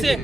से।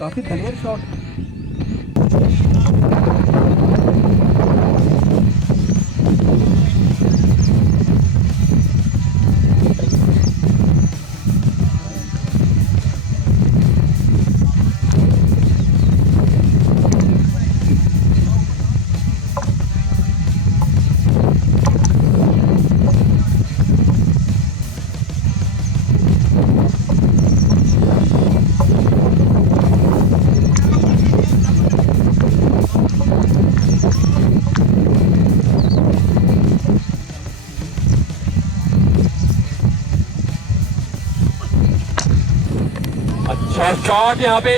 काफी clear shot. अच्छा शॉट यहाँ पे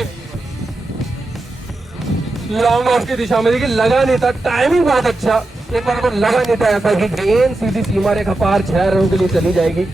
लॉन्ग ऑफ की दिशा में, देखिए लगा नहीं था, टाइमिंग बहुत अच्छा। एक बार को लगा नहीं था ऐसा कि गेंद सीधी सीमा रेखा पार 6 रनों के लिए चली जाएगी।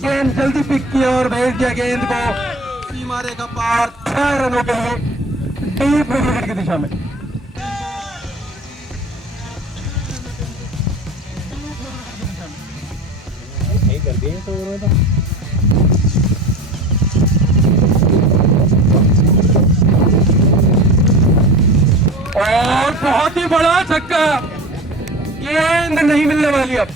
गेंद जल्दी पिक किया और भेज दिया गेंद को सीमा रेखा पार 6 रनों के लिए डीप विकेट की दिशा में। कर दिए तो और बहुत ही बड़ा छक्का, गेंद नहीं मिलने वाली अब।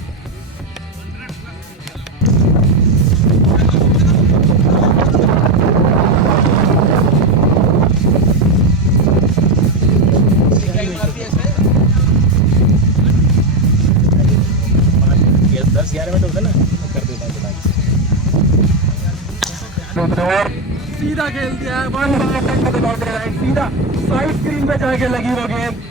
सीधा खेल दिया है, वन बाउंड्री लाइन, सीधा साइड स्क्रीन पे जाके लगी वो गेंद।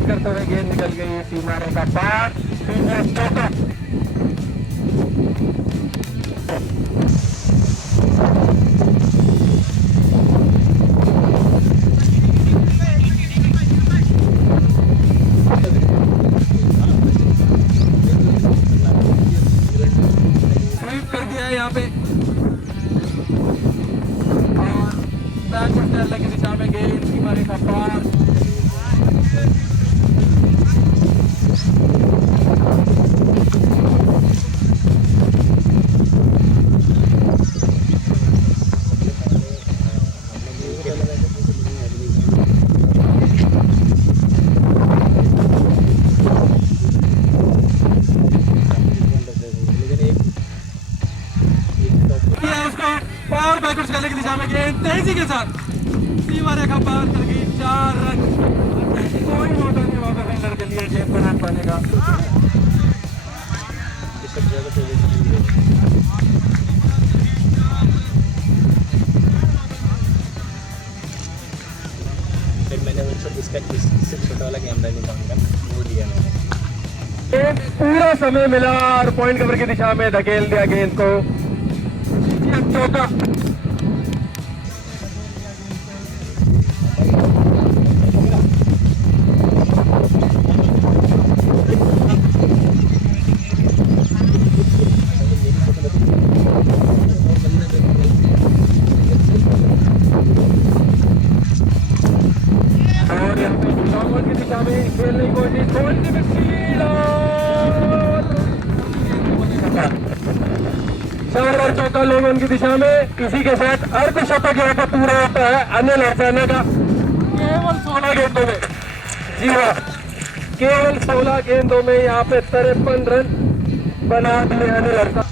करते हुए गेंद निकल गई सीमा रेखा पार, चौका। स्वीप कर दिया है यहाँ पे और बैकवर्ड टर्न की दिशा में गेंद सीमा रेखा पार। और बैकवर्ड करने की दिशा में गेंद तेजी के साथ सीमा रेखा पार कर गई, 4 रन। कोई मोटर नहीं वहां पर फील्डर के लिए गेंद बना पाने का। फिर मैंने उसको इससे छोटा वाला कैमरा निकाला, वो लिया मैंने। पूरा समय मिला और पॉइंट कवर की दिशा में धकेल दिया गेंद को, चौका। और यहाँ पे शॉट की दिशा में खेलने की कोशिश, थोड़ी सी मिस्टेक और 4 और चौका लोगों की दिशा में। इसी के साथ अर्धशतक यहाँ पर पूरा होता है अनिल हरसाना का, केवल 16 गेंदों में। जी हाँ, केवल 16 गेंदों में यहाँ पे 53 रन बना दिए अनिल हरसाना।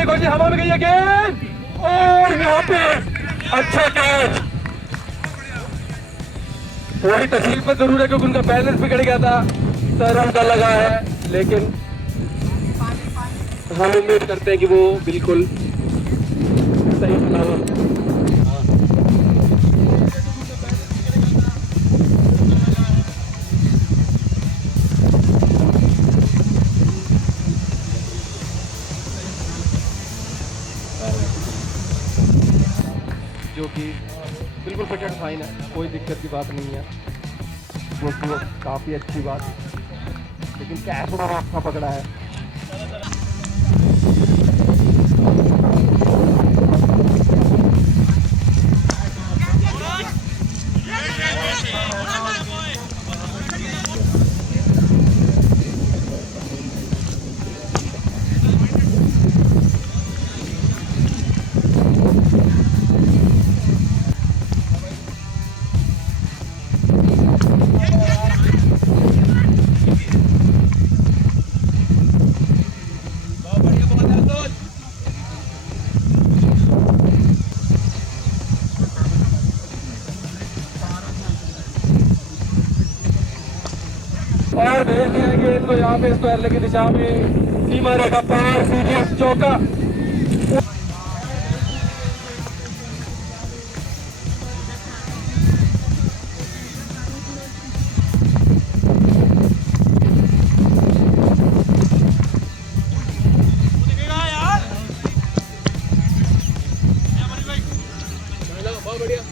कोशिश, हवा में गई है गेंद और यहाँ पे अच्छा कैच। थोड़ी तकलीफ में जरूर है क्योंकि उनका बैलेंस बिगड़ गया था, सर उनका लगा है, लेकिन हम उम्मीद करते हैं कि वो बिल्कुल सही सलामत। जो कि बिल्कुल फिट एंड फाइन है, कोई दिक्कत की बात नहीं है, जो कि काफ़ी अच्छी बात है। लेकिन कैच थोड़ा रास्ता पकड़ा है। किया है गेंद को यहाँ पे स्क्वायर की दिशा में, सीमा रेखा पार, सीधे चौका। बहुत बढ़िया।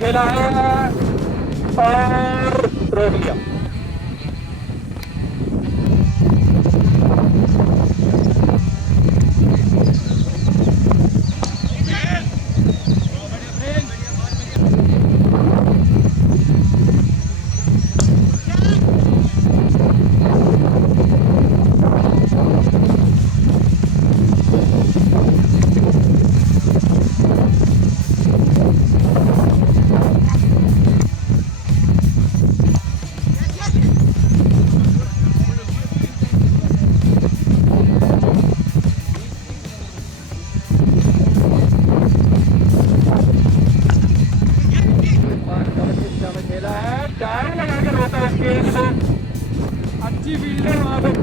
खेला है और रोक लिया। अच्छी फील्ड है वहां पे।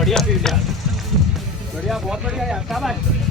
बढ़िया फील्ड यार, बढ़िया, बहुत बढ़िया यार, शाबाश।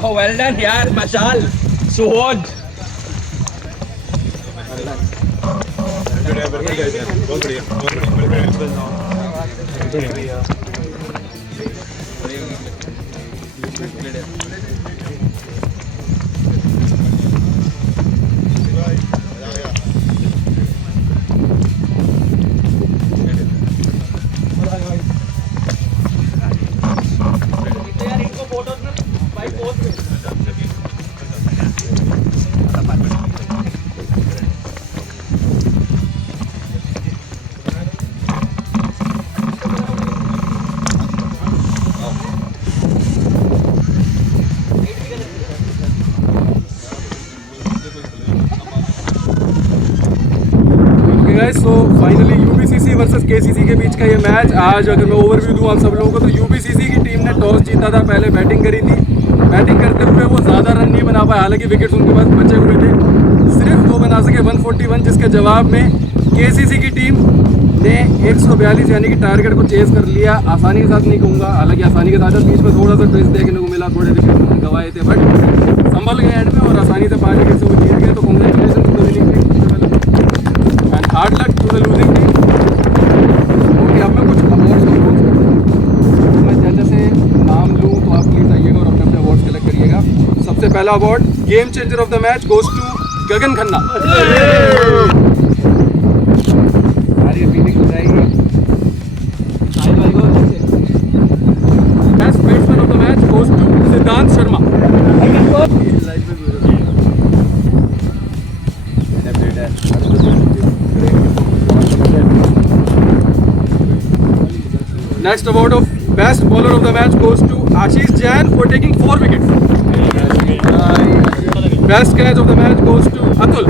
Oh, well done यार मशाल सुहोद। बहुत बढ़िया सो फाइनली यूबीसीसी वर्सेस केसीसी के बीच का ये मैच। आज अगर मैं ओवरव्यू दूँ आप सब लोगों को, तो यूबीसीसी की टीम ने टॉस जीता था, पहले बैटिंग करी थी। बैटिंग करते हुए वो ज़्यादा रन नहीं बना पाए, हालांकि विकेट्स उनके पास बचे हुए थे, सिर्फ वो बना सके 141, जिसके जवाब में केसीसी की टीम ने 142 यानी कि टारगेट को चेस कर लिया। आसानी के साथ नहीं कहूँगा, हालांकि आसानी के साथ बीच में थोड़ा सा ट्विस्ट देखने को मिला, थोड़े विकेट गंवाए थे, बट संभल गए एंड में और आसानी से 5 विकेट से वो जीत गए। तो congratulation to the winning team and hard luck to the losing team. Okay, अब मैं कुछ अवार्ड्स का अनाउंस करूँ। मैं जैसे से नाम लूँ तो आप प्लीज़ आइएगा और अपने अपने अवार्ड सेलेक्ट करिएगा। सबसे पहला award game changer of the match goes to Gagan Khanna. Best batsman of the match goes to Siddhant Sharma. Next award of best bowler of the match goes to Ashish Jain for taking 4 wickets. Best catch of the match goes to Atul.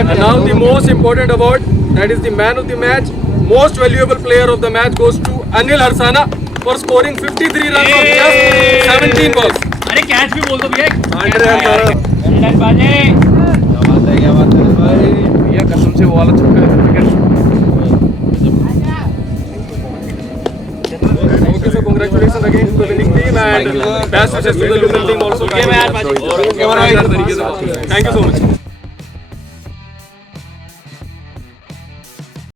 And now the most important award, that is the man of the match, most valuable player of the match goes to Anil Harsana for scoring 53 runs on just 17 balls. अरे catch भी बोल दो भैया। 100 बाजे। क्या बात है भाई, भैया कसम से वो वाला छक्का है wicket. Okay, so congratulations again to the winning team and best wishes to the losing team also. Thank you so much.